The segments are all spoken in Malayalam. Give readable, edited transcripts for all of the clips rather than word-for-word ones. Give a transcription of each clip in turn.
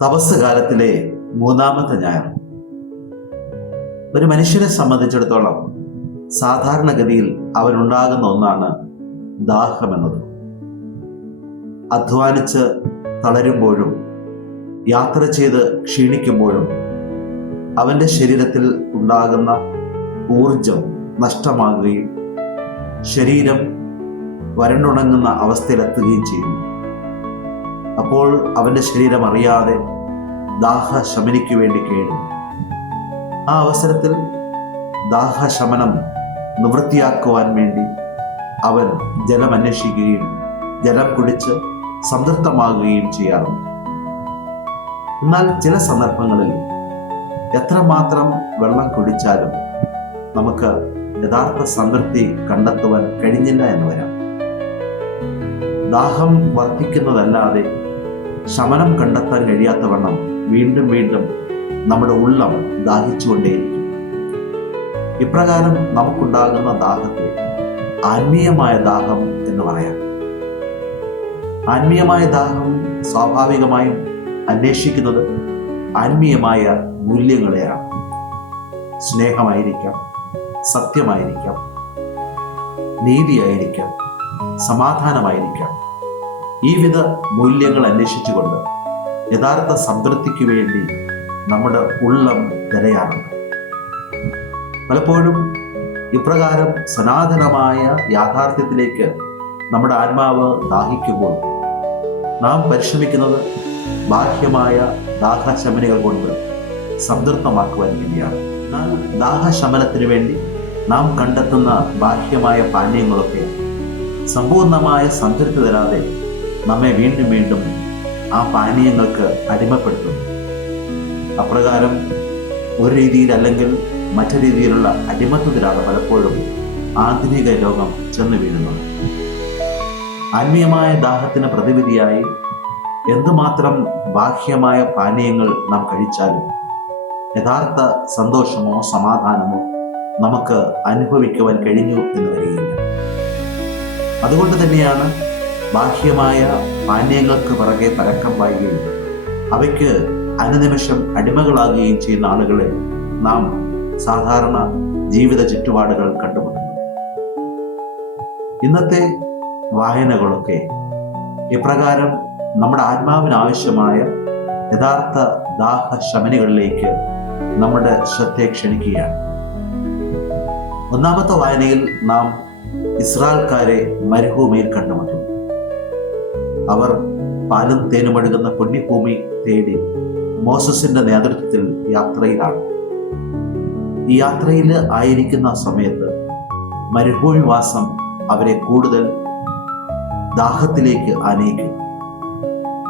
തപസ് കാലത്തിലെ മൂന്നാമത്തെ ഞായർ ഒരു മനുഷ്യനെ സംബന്ധിച്ചിടത്തോളം സാധാരണഗതിയിൽ അവനുണ്ടാകുന്ന ഒന്നാണ് ദാഹമെന്നത്. അധ്വാനിച്ച് തളരുമ്പോഴും യാത്ര ചെയ്ത് ക്ഷീണിക്കുമ്പോഴും അവൻ്റെ ശരീരത്തിൽ ഉണ്ടാകുന്ന ഊർജം നഷ്ടമാകുകയും ശരീരം വരണ്ടുണങ്ങുന്ന അവസ്ഥയിലെത്തുകയും ചെയ്യുന്നു. അപ്പോൾ അവൻ്റെ ശരീരം അറിയാതെ ദാഹശമനിക്ക് വേണ്ടി കേഴും. ആ അവസരത്തിൽ ദാഹശമനം നിവൃത്തിയാക്കുവാൻ വേണ്ടി അവൻ ജലം അന്വേഷിക്കുകയും ജലം കുടിച്ച് സംതൃപ്തമാകുകയും ചെയ്യാറുണ്ട്. എന്നാൽ ചില സന്ദർഭങ്ങളിൽ എത്രമാത്രം വെള്ളം കുടിച്ചാലും നമുക്ക് യഥാർത്ഥ സംതൃപ്തി കണ്ടെത്തുവാൻ കഴിഞ്ഞില്ല എന്ന് വരാം. ദാഹം വർദ്ധിക്കുന്നതല്ലാതെ ശമനം കണ്ടെത്താൻ കഴിയാത്തവണ്ണം വീണ്ടും വീണ്ടും നമ്മുടെ ഉള്ളം ദാഹിച്ചുകൊണ്ടേയിരിക്കും. ഇപ്രകാരം നമുക്കുണ്ടാകുന്ന ദാഹത്തെ ആത്മീയമായ ദാഹം എന്ന് പറയാം. ആത്മീയമായ ദാഹം സ്വാഭാവികമായും അന്വേഷിക്കുന്നത് ആത്മീയമായ മൂല്യങ്ങളെയാണ്. സ്നേഹമായിരിക്കാം, സത്യമായിരിക്കാം, നീതിയായിരിക്കാം, സമാധാനമായിരിക്കാം. ഈ വിധ മൂല്യങ്ങൾ അന്വേഷിച്ചുകൊണ്ട് യഥാർത്ഥ സംതൃപ്തിക്ക് വേണ്ടി നമ്മുടെ ഉള്ളം തിരയാറുണ്ട്. പലപ്പോഴും ഇപ്രകാരം സനാതനമായ യാഥാർത്ഥ്യത്തിലേക്ക് നമ്മുടെ ആത്മാവ് ദാഹിക്കുമ്പോൾ നാം പരിശ്രമിക്കുന്നത് ബാഹ്യമായ ദാഹശമനികൾ കൊണ്ട് സംതൃപ്തമാക്കുവാൻ വേണ്ടിയാണ്. എന്നാൽ ദാഹശമനത്തിന് വേണ്ടി നാം കണ്ടെത്തുന്ന ബാഹ്യമായ പാനീയങ്ങളൊക്കെ സമ്പൂർണമായ സംതൃപ്തി തരാതെ നമ്മെ വീണ്ടും വീണ്ടും ആ പാനീയങ്ങൾക്ക് അടിമപ്പെടുത്തുന്നു. അപ്രകാരം ഒരു രീതിയിൽ അല്ലെങ്കിൽ മറ്റു രീതിയിലുള്ള അടിമത്വത്തിലാണ് പലപ്പോഴും ആധുനിക ലോകം ചെന്ന് വീഴുന്നത്. ആത്മീയമായ ദാഹത്തിന് പ്രതിവിധിയായി എന്തുമാത്രം ബാഹ്യമായ പാനീയങ്ങൾ നാം കഴിച്ചാലും യഥാർത്ഥ സന്തോഷമോ സമാധാനമോ നമുക്ക് അനുഭവിക്കുവാൻ കഴിഞ്ഞു എന്ന് വരികയില്ല. അതുകൊണ്ട് തന്നെയാണ് ബാഹ്യമായ പാനീയങ്ങൾക്ക് പിറകെ പരക്കം പായുകയും അവയ്ക്ക് അനുനിമിഷം അടിമകളാകുകയും ചെയ്യുന്ന ആളുകളെ നാം സാധാരണ ജീവിത ചുറ്റുപാടുകൾ കണ്ടുമുട്ടുന്നു. ഇന്നത്തെ വായനകളൊക്കെ ഇപ്രകാരം നമ്മുടെ ആത്മാവിന് ആവശ്യമായ യഥാർത്ഥ ദാഹശമനികളിലേക്ക് നമ്മുടെ ശ്രദ്ധയെ ക്ഷണിക്കുകയാണ്. ഒന്നാമത്തെ വായനയിൽ നാം ഇസ്രായേൽക്കാരെ മരുഭൂമിയിൽ കണ്ടുമുട്ടും. അവർ പാലും തേനും ഒഴുകുന്ന പുണ്യഭൂമി തേടി മോസസിന്റെ നേതൃത്വത്തിൽ യാത്രയിലാണ്. ഈ യാത്രയിൽ ആയിരിക്കുന്ന സമയത്ത് മരുഭൂമിവാസം അവരെ കൂടുതൽ ദാഹത്തിലേക്ക് ആനയിക്കും.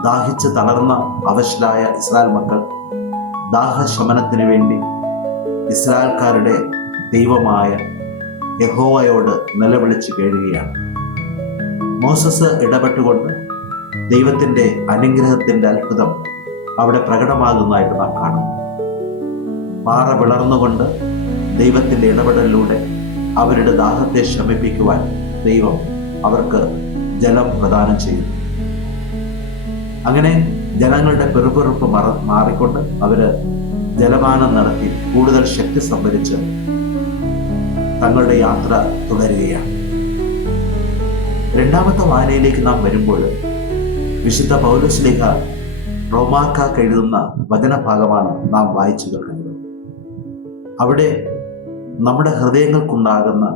ദാഹിച്ച് തളർന്ന അവശരായ ഇസ്രായേൽ മക്കൾ ദാഹശമനത്തിന് വേണ്ടി ഇസ്രായേൽക്കാരുടെ ദൈവമായ യഹോവയോട് നിലവിളിച്ച് കേഴുകയാണ്. മോസസ് ഇടപെട്ടുകൊണ്ട് ദൈവത്തിൻ്റെ അനുഗ്രഹത്തിൻ്റെ അത്ഭുതം അവിടെ പ്രകടമാകുന്നതായിട്ട് നാം കാണുന്നു. പാറ വിളർന്നുകൊണ്ട് ദൈവത്തിൻ്റെ ഇടപെടലിലൂടെ അവരുടെ ദാഹത്തെ ശമിപ്പിക്കുവാൻ ദൈവം അവർക്ക് ജലം പ്രദാനം ചെയ്യുന്നു. അങ്ങനെ ജനങ്ങളുടെ പെറുപെറുപ്പ് മാറിക്കൊണ്ട് അവര് ജലപാനം നടത്തി കൂടുതൽ ശക്തി സംഭരിച്ച് തങ്ങളുടെ യാത്ര തുടരുകയാണ്. രണ്ടാമത്തെ വായനയിലേക്ക് നാം വരുമ്പോൾ വിശുദ്ധ പൗലോസ്ലീഹ റോമാക്കാർക്ക് എഴുതുന്ന വചനഭാഗമാണ് നാം വായിച്ചു കേൾക്കുന്നത്. അവിടെ നമ്മുടെ ഹൃദയങ്ങൾക്കുണ്ടാകുന്ന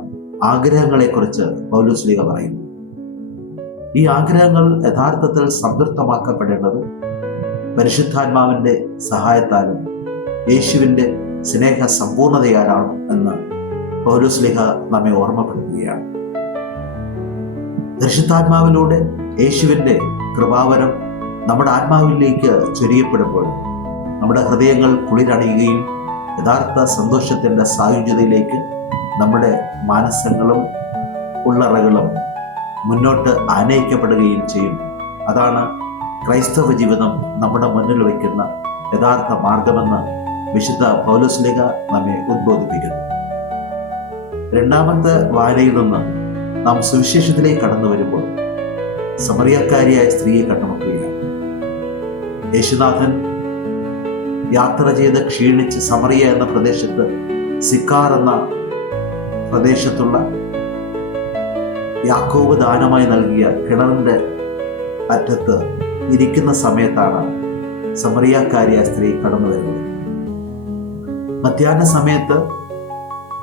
ആഗ്രഹങ്ങളെക്കുറിച്ച് പൗലോസ്ലീഹ പറയുന്നു. ഈ ആഗ്രഹങ്ങൾ യഥാർത്ഥത്തിൽ സംതൃപ്തമാക്കപ്പെടേണ്ടത് പരിശുദ്ധാത്മാവിൻ്റെ സഹായത്താലും യേശുവിൻ്റെ സ്നേഹ സമ്പൂർണതയാലാണ് എന്ന് പൗലോസ്ലീഹ നമ്മെ ഓർമ്മപ്പെടുത്തുകയാണ്. പരിശുദ്ധാത്മാവിലൂടെ യേശുവിൻ്റെ കൃപാവരം നമ്മുടെ ആത്മാവിലേക്ക് ചൊരിയപ്പെടുമ്പോൾ നമ്മുടെ ഹൃദയങ്ങൾ കുളിരണിയുകയും യഥാർത്ഥ സന്തോഷത്തിൻ്റെ സായുജ്യതയിലേക്ക് നമ്മുടെ മാനസങ്ങളും ഉള്ളറകളും മുന്നോട്ട് ആനയിക്കപ്പെടുകയും ചെയ്യും. അതാണ് ക്രൈസ്തവ ജീവിതം നമ്മുടെ മുന്നിൽ വയ്ക്കുന്ന യഥാർത്ഥ മാർഗമെന്ന് വിശുദ്ധ പൗലോസ്ലീഹ നമ്മെ ഉദ്ബോധിപ്പിക്കുന്നു. രണ്ടാമത്തെ വായനയിൽ നിന്ന് നാം സുവിശേഷത്തിലേക്ക് കടന്നു വരുമ്പോൾ സമറിയക്കാരിയായ സ്ത്രീയെ കണ്ടുമുട്ടുകയാണ്. യേശുനാഥൻ യാത്ര ചെയ്ത് ക്ഷീണിച്ച് സമറിയ എന്ന പ്രദേശത്ത് സിക്കാർ എന്ന പ്രദേശത്തുള്ള യാക്കോബ് ദാനമായി നൽകിയ കിണറിന്റെ അറ്റത്ത് ഇരിക്കുന്ന സമയത്താണ് സമറിയാക്കാരിയായ സ്ത്രീ കടന്നു വരുന്നത്. മധ്യാഹ്ന സമയത്ത്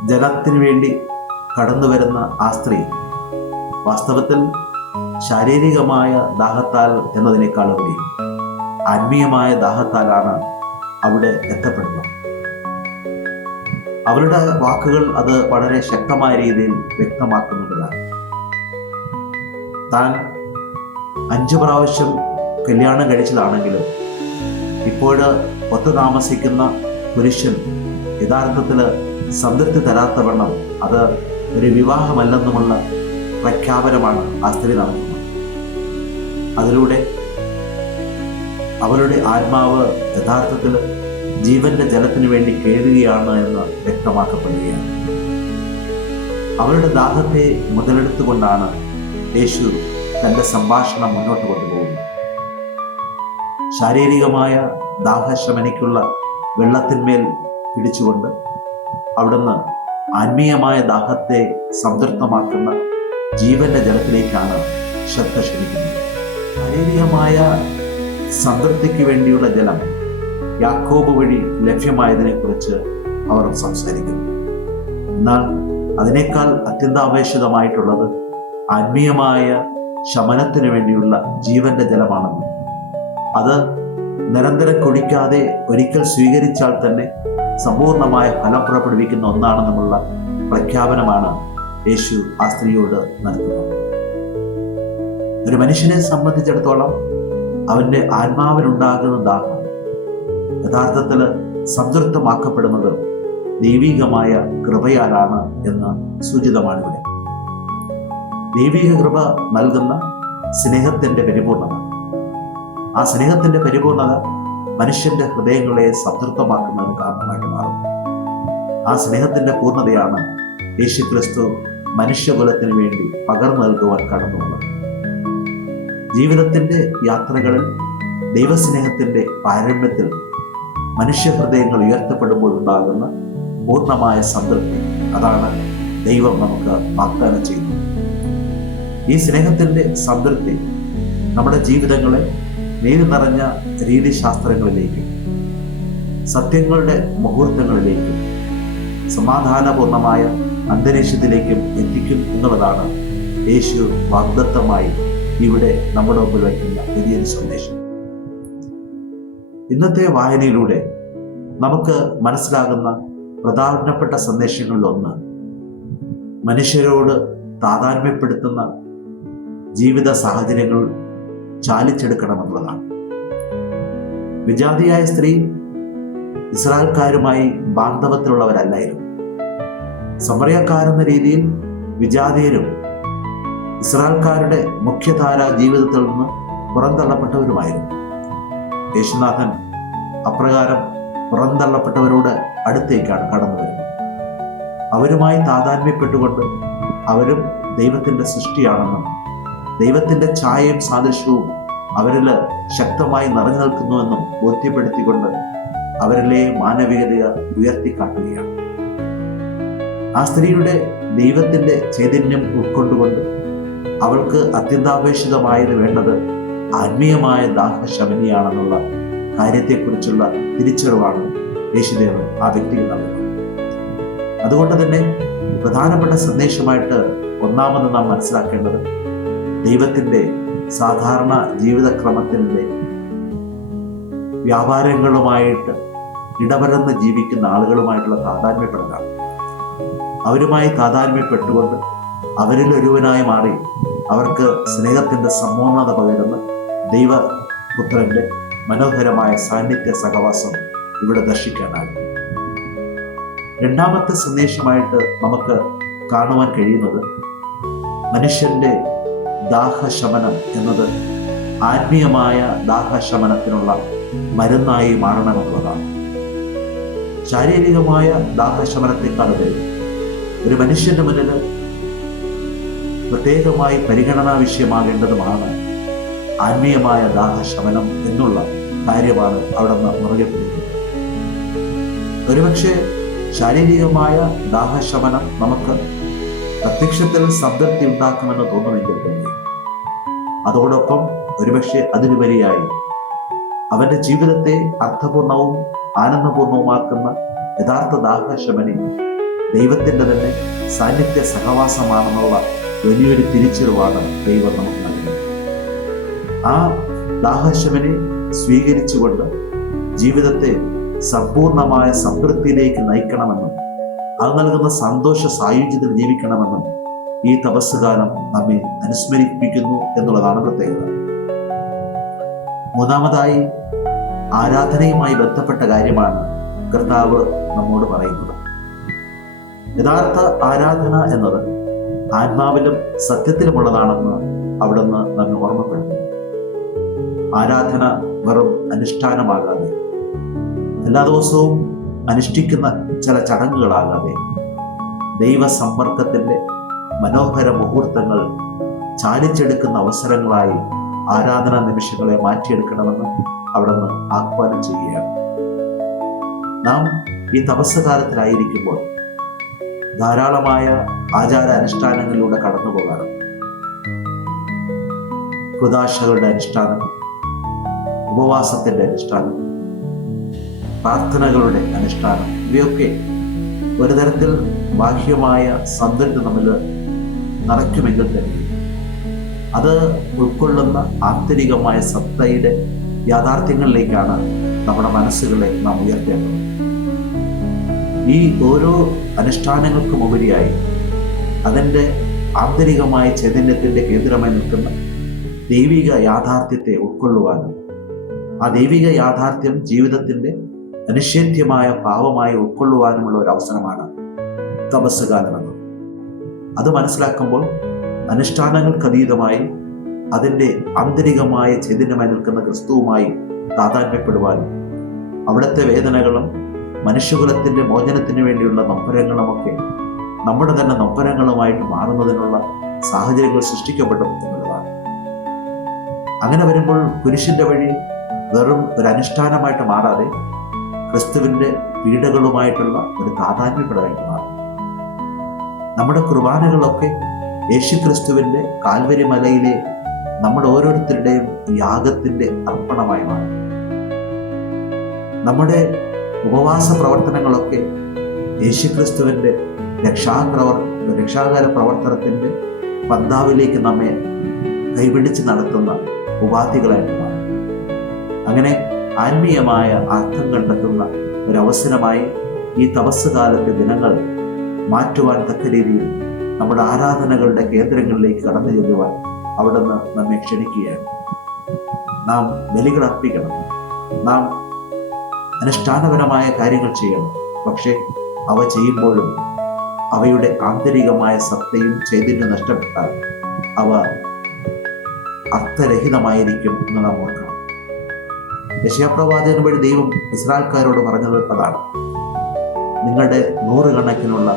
ജലത്തിന് വേണ്ടി കടന്നു വരുന്ന ആ സ്ത്രീ വാസ്തവത്തിൽ ശാരീരികമായ ദാഹത്താൽ എന്നതിനേക്കാളുപരി ആത്മീയമായ ദാഹത്താലാണ് അവിടെ എത്തപ്പെടുന്നത്. അവരുടെ വാക്കുകൾ അത് വളരെ ശക്തമായ രീതിയിൽ വ്യക്തമാക്കുന്നുള്ളതാണ്. താൻ 5 പ്രാവശ്യം കല്യാണം കഴിച്ചതാണെങ്കിലും ഇപ്പോൾ ഒത്തു താമസിക്കുന്ന പുരുഷൻ യഥാർത്ഥത്തിൽ സംതൃപ്തി തരാത്തവണ്ണം അത് ഒരു വിവാഹമല്ലെന്നുമുള്ള പ്രഖ്യാപനമാണ് ആ സ്ത്രീ നടത്തുന്നത്. അതിലൂടെ അവരുടെ ആത്മാവ് യഥാർത്ഥത്തിൽ ജീവന്റെ ജലത്തിന് വേണ്ടി കേഴുകയാണ് എന്ന് വ്യക്തമാക്കപ്പെടുകയാണ്. അവരുടെ ദാഹത്തെ മുതലെടുത്തുകൊണ്ടാണ് യേശു തന്റെ സംഭാഷണം മുന്നോട്ട് കൊണ്ടുപോകുന്നത്. ശാരീരികമായ ദാഹശമനിക്കുള്ള വെള്ളത്തിന്മേൽ പിടിച്ചുകൊണ്ട് അവിടുന്ന് ആത്മീയമായ ദാഹത്തെ സംതൃപ്തമാക്കുന്ന ജീവന്റെ ജലത്തിലേക്കാണ് ശ്രദ്ധ ക്ഷണിക്കുന്നത്. ശാരീരികമായ സംതൃപ്തിക്ക് വേണ്ടിയുള്ള ജലം യാക്കോബ് വഴി ലഭ്യമായതിനെ കുറിച്ച് അവർ സംസാരിക്കുന്നു. എന്നാൽ അതിനേക്കാൾ അത്യന്താപേക്ഷിതമായിട്ടുള്ളത് ആത്മീയമായ ശമനത്തിന് വേണ്ടിയുള്ള ജീവന്റെ ജലമാണെന്ന്, അത് നിരന്തരം കുടിക്കാതെ ഒരിക്കൽ സ്വീകരിച്ചാൽ തന്നെ സമ്പൂർണമായ ഫലം പുറപ്പെടുവിക്കുന്ന ഒന്നാണെന്നുള്ള പ്രഖ്യാപനമാണ് യേശു ആ സ്ത്രീയോട് നടത്തുന്നത്. ഒരു മനുഷ്യനെ സംബന്ധിച്ചിടത്തോളം അവന്റെ ആത്മാവിനുണ്ടാകുന്ന ദാഹം യഥാർത്ഥത്തിൽ സംതൃപ്തമാക്കപ്പെടുന്നത് ദൈവികമായ കൃപയാലാണ് എന്ന് സൂചിതമാണ് ഇവിടെ. ദൈവിക കൃപ നൽകുന്ന സ്നേഹത്തിന്റെ പരിപൂർണത, ആ സ്നേഹത്തിന്റെ പരിപൂർണത മനുഷ്യന്റെ ഹൃദയങ്ങളെ സംതൃപ്തമാക്കുന്നതിന് കാരണമായിട്ട് മാറും. ആ സ്നേഹത്തിന്റെ പൂർണ്ണതയാണ് യേശുക്രിസ്തു മനുഷ്യകുലത്തിന് വേണ്ടി പകർന്നു നൽകുവാൻ കടന്നു വന്നത്. ജീവിതത്തിന്റെ യാത്രകളിൽ ദൈവസ്നേഹത്തിന്റെ പാരമ്യത്തിൽ മനുഷ്യഹൃദയങ്ങൾ ഉയർത്തപ്പെടുമ്പോൾ ഉണ്ടാകുന്ന പൂർണ്ണമായ സംതൃപ്തി, അതാണ് ദൈവം നമുക്ക് വാഗ്ദാനം ചെയ്യുന്നത്. ഈ സ്നേഹത്തിന്റെ സംതൃപ്തി നമ്മുടെ ജീവിതങ്ങളെ നീതി നിറഞ്ഞ രീതിശാസ്ത്രങ്ങളിലേക്കും സത്യങ്ങളുടെ മുഹൂർത്തങ്ങളിലേക്കും സമാധാനപൂർണമായ അന്തരീക്ഷത്തിലേക്കും എത്തിക്കും എന്നുള്ളതാണ് യേശു വാഗ്ദത്തമായി ഇവിടെ നമ്മുടെ മുമ്പിൽ വയ്ക്കുന്ന വലിയൊരു സന്ദേശം. ഇന്നത്തെ വായനയിലൂടെ നമുക്ക് മനസ്സിലാകുന്ന പ്രധാനപ്പെട്ട സന്ദേശങ്ങളിലൊന്ന് മനുഷ്യരോട് താതാത്മ്യപ്പെടുത്തുന്ന ജീവിത സാഹചര്യങ്ങൾ ചാലിച്ചെടുക്കണമെന്നുള്ളതാണ്. വിജാതിയായ സ്ത്രീ ഇസ്രായേൽക്കാരുമായി ബാന്ധവത്തിലുള്ളവരല്ലായിരുന്നു. സമറിയക്കാരെന്ന രീതിയിൽ വിജാതീയരും ഇസ്രായേൽക്കാരുടെ മുഖ്യധാര ജീവിതത്തിൽ നിന്ന് പുറന്തള്ളപ്പെട്ടവരുമായിരുന്നു. യേശുനാഥൻ അപ്രകാരം പുറന്തള്ളപ്പെട്ടവരോട് അടുത്തേക്കാണ് കടന്നു വരുന്നത്. അവരുമായി താതാത്മ്യപ്പെട്ടുകൊണ്ട് അവരും ദൈവത്തിന്റെ സൃഷ്ടിയാണെന്നും ദൈവത്തിന്റെ ഛായയും സാദൃശ്യവും അവരിൽ ശക്തമായി നിറഞ്ഞു നിൽക്കുന്നുവെന്നും ബോധ്യപ്പെടുത്തിക്കൊണ്ട് അവരിലെ മാനവികതയെ ഉയർത്തിക്കാട്ടുകയാണ്. ആ സ്ത്രീയുടെ ദൈവത്തിന്റെ ചൈതന്യം ഉൾക്കൊണ്ടുകൊണ്ട് അവൾക്ക് അത്യന്താപേക്ഷിതമായത് വേണ്ടത് ആത്മീയമായ ദാഹശമനിയാണെന്നുള്ള കാര്യത്തെക്കുറിച്ചുള്ള തിരിച്ചറിവാണ് യേശുദേവൻ ആ വ്യക്തിക്ക് നൽകുന്നത്. അതുകൊണ്ട് തന്നെ പ്രധാനപ്പെട്ട സന്ദേശമായിട്ട് ഒന്നാമത് നാം മനസ്സിലാക്കേണ്ടത് ദൈവത്തിന്റെ സാധാരണ ജീവിതക്രമത്തിന്റെ വ്യാപാരങ്ങളുമായിട്ട് ഇടപെടുന്ന ജീവിക്കുന്ന ആളുകളുമായിട്ടുള്ള താതാത്മ്യപ്പെടലാണ്. അവരുമായി താതാത്മ്യപ്പെട്ടുകൊണ്ട് അവരിൽ ഒരുവനായി മാറി അവർക്ക് സ്നേഹത്തിന്റെ സമ്പൂർണത പകരുന്ന ദൈവപുത്രന്റെ മനോഹരമായ സാന്നിധ്യ സഹവാസം ഇവിടെ ദർശിക്കാനാകും. രണ്ടാമത്തെ സന്ദേശമായിട്ട് നമുക്ക് കാണുവാൻ കഴിയുന്നത് മനുഷ്യന്റെ ദാഹശമനം എന്നത് ആത്മീയമായ ദാഹശമനത്തിനുള്ള മരുന്നായി മാറണമെന്നുള്ളതാണ്. ശാരീരികമായ ദാഹശമനത്തെക്കാളുപരി ഒരു മനുഷ്യന്റെ മുന്നിൽ പ്രത്യേകമായി പരിഗണനാ വിഷയമാകേണ്ടതുമാണ് ആത്മീയമായ ദാഹശമനം എന്നുള്ള കാര്യമാണ് അവിടെ നിന്ന് മുറുകെ പിടിക്കുന്നത്. ഒരുപക്ഷെ ശാരീരികമായ ദാഹശമനം നമുക്ക് പ്രത്യക്ഷത്തിൽ സംതൃപ്തി ഉണ്ടാക്കുമെന്ന് തോന്നുമെങ്കിൽ തന്നെ അതോടൊപ്പം ഒരുപക്ഷെ അതിലുപരിയായി അവന്റെ ജീവിതത്തെ അർത്ഥപൂർണവും ആനന്ദപൂർണവുമാക്കുന്ന യഥാർത്ഥ ദാഹശമനി ദൈവത്തിന്റെ തന്നെ സാന്നിധ്യ സഹവാസമാണെന്നുള്ള വലിയൊരു തിരിച്ചറിവാണ് ദൈവം നമുക്ക് നൽകുന്നത്. ആ ദാഹശമനെ സ്വീകരിച്ചുകൊണ്ട് ജീവിതത്തെ സമ്പൂർണമായ സംതൃപ്തിയിലേക്ക് നയിക്കണമെന്നും അത് നൽകുന്ന സന്തോഷ സായുജ്യത്തിൽ ജീവിക്കണമെന്നും ഈ തപസ്സുകാലം നമ്മെ അനുസ്മരിപ്പിക്കുന്നു എന്നുള്ളതാണ് പ്രത്യേകത. മൂന്നാമതായി ആരാധനയുമായി ബന്ധപ്പെട്ട കാര്യമാണ് കർത്താവ് നമ്മോട് പറയുന്നത്. യഥാർത്ഥ ആരാധന എന്നത് ആത്മാവിലും സത്യത്തിലുമുള്ളതാണെന്ന് അവിടുന്ന് നമ്മെ ഓർമ്മപ്പെടുത്തുന്നു. ആരാധന വെറും അനുഷ്ഠാനമാകാതെ, എല്ലാ ദിവസവും അനുഷ്ഠിക്കുന്ന ചില ചടങ്ങുകളാകാതെ, ദൈവസമ്പർക്കത്തിന്റെ മനോഹര മുഹൂർത്തങ്ങൾ ചാലിച്ചെടുക്കുന്ന അവസരങ്ങളായി ആരാധനാ നിമിഷങ്ങളെ മാറ്റിയെടുക്കണമെന്ന് അവിടുന്ന് ആഹ്വാനം ചെയ്യുകയാണ്. നാം ഈ തപസ്സുകാലത്തിലായിരിക്കുമ്പോൾ ധാരാളമായ ആചാരാനുഷ്ഠാനങ്ങളിലൂടെ കടന്നു പോകാറുണ്ട്. കുദാശകളുടെ അനുഷ്ഠാനം, ഉപവാസത്തിന്റെ അനുഷ്ഠാനം, പ്രാർത്ഥനകളുടെ അനുഷ്ഠാനം, ഇവയൊക്കെ ഒരു തരത്തിൽ ബാഹ്യമായ സംതൃപ്തി നമ്മിൽ നിറയ്ക്കുമെങ്കിൽ തന്നെ അത് ഉൾക്കൊള്ളുന്ന ആന്തരികമായ സത്തയുടെ യാഥാർത്ഥ്യങ്ങളിലേക്കാണ് നമ്മുടെ മനസ്സുകളെ നാം ഉയർത്തേണ്ടത്. ഈ ഓരോ അനുഷ്ഠാനങ്ങൾക്കും ഉപരിയായി അതിൻ്റെ ആന്തരികമായ ചൈതന്യത്തിൻ്റെ കേന്ദ്രമായി നിൽക്കുന്ന ദൈവിക യാഥാർത്ഥ്യത്തെ ഉൾക്കൊള്ളുവാനും ആ ദൈവിക യാഥാർത്ഥ്യം ജീവിതത്തിൻ്റെ അനിഷേധ്യമായ ഭാവമായി ഉൾക്കൊള്ളുവാനുമുള്ള ഒരു അവസരമാണ് തപസ്സുകാലമെന്നത്. അത് മനസ്സിലാക്കുമ്പോൾ അനുഷ്ഠാനങ്ങൾക്കതീതമായി അതിൻ്റെ ആന്തരികമായ ചൈതന്യമായി നിൽക്കുന്ന ക്രിസ്തുവുമായി താതാത്മ്യപ്പെടുവാനും അവിടുത്തെ വേദനകളും മനുഷ്യകുലത്തിൻ്റെ മോചനത്തിന് വേണ്ടിയുള്ള നൊമ്പരങ്ങളുമൊക്കെ നമ്മുടെ തന്നെ നൊമ്പരങ്ങളുമായിട്ട് മാറുന്നതിനുള്ള സാഹചര്യങ്ങൾ സൃഷ്ടിക്കപ്പെടും എന്നുള്ളതാണ്. അങ്ങനെ വരുമ്പോൾ കുരിശിൻ്റെ വഴി വെറും ഒരു അനുഷ്ഠാനമായിട്ട് മാറാതെ ക്രിസ്തുവിൻ്റെ പീഡകളുമായിട്ടുള്ള ഒരു താതാത്മ്യപ്പെടലായിട്ട് മാറും. നമ്മുടെ കുർബാനകളൊക്കെ യേശുക്രിസ്തുവിൻ്റെ കാൽവരി മലയിലെ നമ്മുടെ ഓരോരുത്തരുടെയും യാഗത്തിൻ്റെ അർപ്പണമായി മാറും. നമ്മുടെ ഉപവാസ പ്രവർത്തനങ്ങളൊക്കെ യേശുക്രിസ്തുവിൻ്റെ രക്ഷാകര പ്രവർത്തനത്തിൻ്റെ പന്താവിലേക്ക് നമ്മെ കൈപിടിച്ച് നടത്തുന്ന ഉപാധികളായിട്ട് മാറും. അങ്ങനെ ആത്മീയമായ അർത്ഥം കണ്ടെത്തുന്ന ഒരവസരമായി ഈ തപസ്സുകാലത്തെ ദിനങ്ങൾ മാറ്റുവാൻ തക്ക രീതിയിൽ നമ്മുടെ ആരാധനകളുടെ കേന്ദ്രങ്ങളിലേക്ക് കടന്നു ചെല്ലുവാൻ അവിടുന്ന് നമ്മെ ക്ഷണിക്കുകയാണ്. നാം ബലികൾ അർപ്പിക്കണം, നാം അനുഷ്ഠാനപരമായ കാര്യങ്ങൾ ചെയ്യണം. പക്ഷേ അവ ചെയ്യുമ്പോഴും അവയുടെ ആന്തരികമായ സത്തയും ചൈതന്യം നഷ്ടപ്പെട്ടാൽ അവ അർത്ഥരഹിതമായിരിക്കും എന്ന് നാം ഓർക്കണം. യെശയ്യാപ്രവാചകൻ വഴി ദൈവം ഇസ്രായേൽക്കാരോട് പറഞ്ഞത് അതാണ്. നിങ്ങളുടെ നൂറുകണക്കിനുള്ള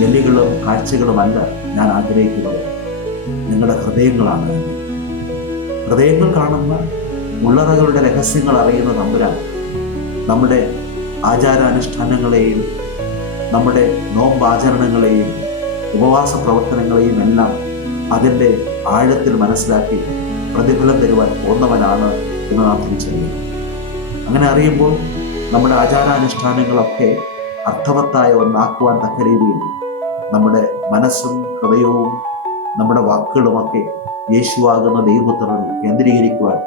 ബലികളും കാഴ്ചകളുമല്ല ഞാൻ ആഗ്രഹിക്കുന്നത്, നിങ്ങളുടെ ഹൃദയങ്ങളാണ്. ഹൃദയങ്ങൾ കാണുന്ന ഉള്ളറകളുടെ രഹസ്യങ്ങൾ അറിയുന്ന തമ്പുരാൻ നമ്മുടെ ആചാരാനുഷ്ഠാനങ്ങളെയും നമ്മുടെ നോമ്പാചരണങ്ങളെയും ഉപവാസ പ്രവർത്തനങ്ങളെയും എല്ലാം അതിൻ്റെ ആഴത്തിൽ മനസ്സിലാക്കി പ്രതിഫലം തരുവാൻ പോകുന്നവനാണ് എന്ന് നാം തിരിച്ചറിയുന്നു. അങ്ങനെ അറിയുമ്പോൾ നമ്മുടെ ആചാരാനുഷ്ഠാനങ്ങളൊക്കെ അർത്ഥവത്തായ ഒന്നാക്കുവാൻ തക്ക രീതിയിൽ നമ്മുടെ മനസ്സും ഹൃദയവും നമ്മുടെ വാക്കുകളുമൊക്കെ യേശുവാകുന്ന ദൈവപുത്രനിൽ കേന്ദ്രീകരിക്കുവാൻ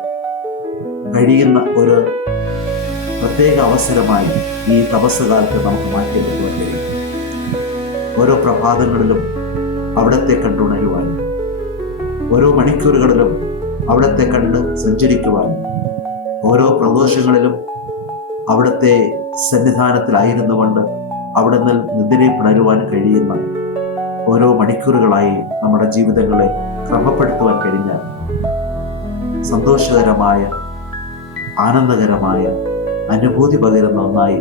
കഴിയുന്ന ഒരു പ്രത്യേക അവസരമായി ഈ തപസ്സുകാലത്ത് നമുക്ക് മാറ്റിയെടുക്കുവാൻ കഴിയും. ഓരോ പ്രഭാതങ്ങളിലും അവിടത്തെ കണ്ടുണരുവാനും ഓരോ മണിക്കൂറുകളിലും അവിടത്തെ കണ്ട് സഞ്ചരിക്കുവാനും ഓരോ പ്രദോഷങ്ങളിലും അവിടുത്തെ സന്നിധാനത്തിലായിരുന്നു കൊണ്ട് അവിടെ നിന്ന് നിദ്രയിൽപ്പെടരുവാൻ കഴിയുന്ന ഓരോ മണിക്കൂറുകളായി നമ്മുടെ ജീവിതങ്ങളെ ക്രമപ്പെടുത്തുവാൻ കഴിഞ്ഞാൽ സന്തോഷകരമായ ആനന്ദകരമായ അനുഭൂതി പകരുന്ന ഒന്നായി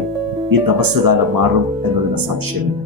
ഈ തപസ്സുകാലം മാറും എന്നതിന് സംശയമില്ല.